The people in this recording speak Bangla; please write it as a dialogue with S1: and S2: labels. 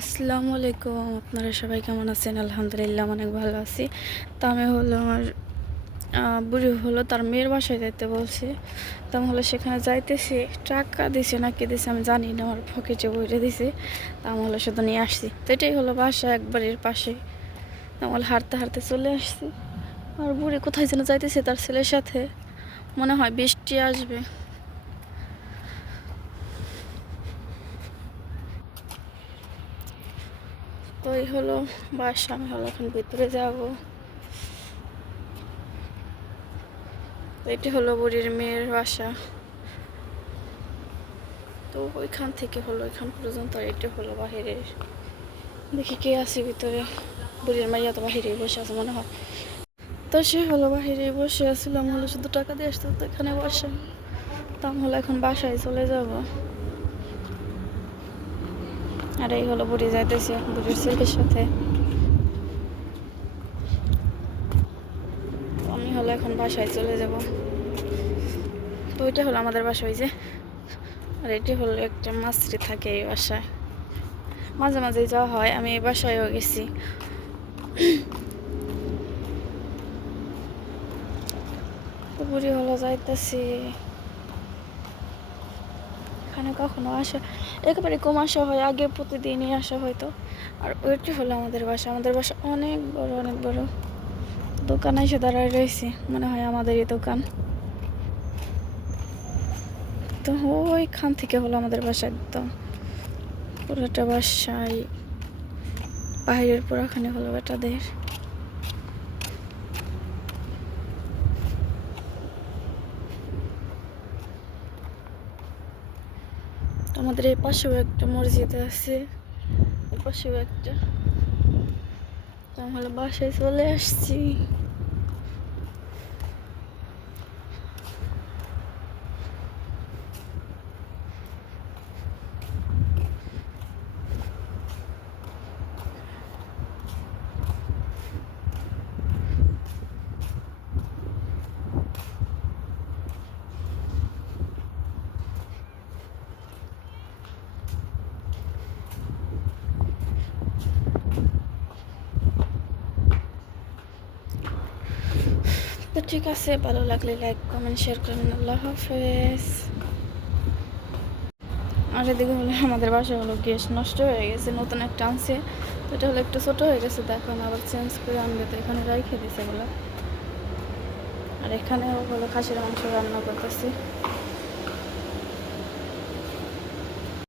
S1: আসসালামু আলাইকুম। আপনারা সবাই কেমন আছেন? আলহামদুলিল্লাহ অনেক ভালো আছি। তা আমি হলো আমার বুড়ি হলো, তার মেয়ের বাসায় যাইতে বলছে। তা আমি হলো সেখানে যাইতেছি। টাকা দিছে না কে দিছে আমি জানি না, আমার পকেটে বইটা দিছে। তা আমি হলো শুধু নিয়ে আসছি। তো এটাই হলো বাসা, একবারের পাশে। তা আমি হলো হাঁটতে হাঁটতে চলে আসছি। আর বুড়ি কোথায় যেন যাইতেছে তার ছেলের সাথে। মনে হয় বৃষ্টি আসবে। তো এই হলো বাসা, আমি হলো এখন ভিতরে যাব। এটি হলো বুড়ির মেয়ের বাসা। তো ওইখান থেকে হলো, এখান পর্যন্ত আর এটি হলো বাহিরের। দেখি কে আছে ভিতরে। বুড়ির মাইয়া তো বাহিরে বসে আছে মনে হয়। তো সে হলো বাহিরে বসে আসছিলাম হলো শুধু টাকা দিয়ে আসতে তো এখানে বসে তো হলো এখন বাসায় চলে যাব। আর এই হলো বুড়ি যাইতেছে বুড়ির ছেলের সাথে। আমি হলো এখন বাসায় চলে যাব। তো ওইটা হলো আমাদের বাসা ওই যে। আর এটি হলো একটা মাছরি থাকে এই বাসায়। মাঝে মাঝে যাওয়া হয়, আমি এই বাসায়ও গেছি। তো বুড়ি হলো যাইতেছি। এখানে কখনো আসা, একেবারে কম আসা হয় আগে প্রতিদিনই আসা হয়তো। আর ওইটি হলো আমাদের বাসা আমাদের বাসা অনেক বড় অনেক বড়। দোকান এসে দাঁড়ায় রয়েছে, মনে হয় আমাদেরই দোকান। তো ওইখান থেকে হলো আমাদের বাসা একদম। পুরোটা বাসায়, বাইরের পুরাখানে হলো বেটাদের। আমাদের এই পাশেও একটা মসজিদ আছে। পাশেও একটা। তো বাসায় চলে আসছি। তো ঠিক আছে, ভালো লাগলে লাইক কমেন্ট শেয়ার করবেন। আল্লাহ হাফেজ। আর এদিকে হলো আমাদের বাসা হলো গ্যাস নষ্ট হয়ে গেছে, নতুন একটা আনছে। তো এটা হলো একটু ছোটো হয়ে গেছে, দেখো আবার চেঞ্জ করে আনবে তো এখানে রাইখে দিছে এগুলো। আর এখানেও হলো খাসির মাংস রান্না করতেছি।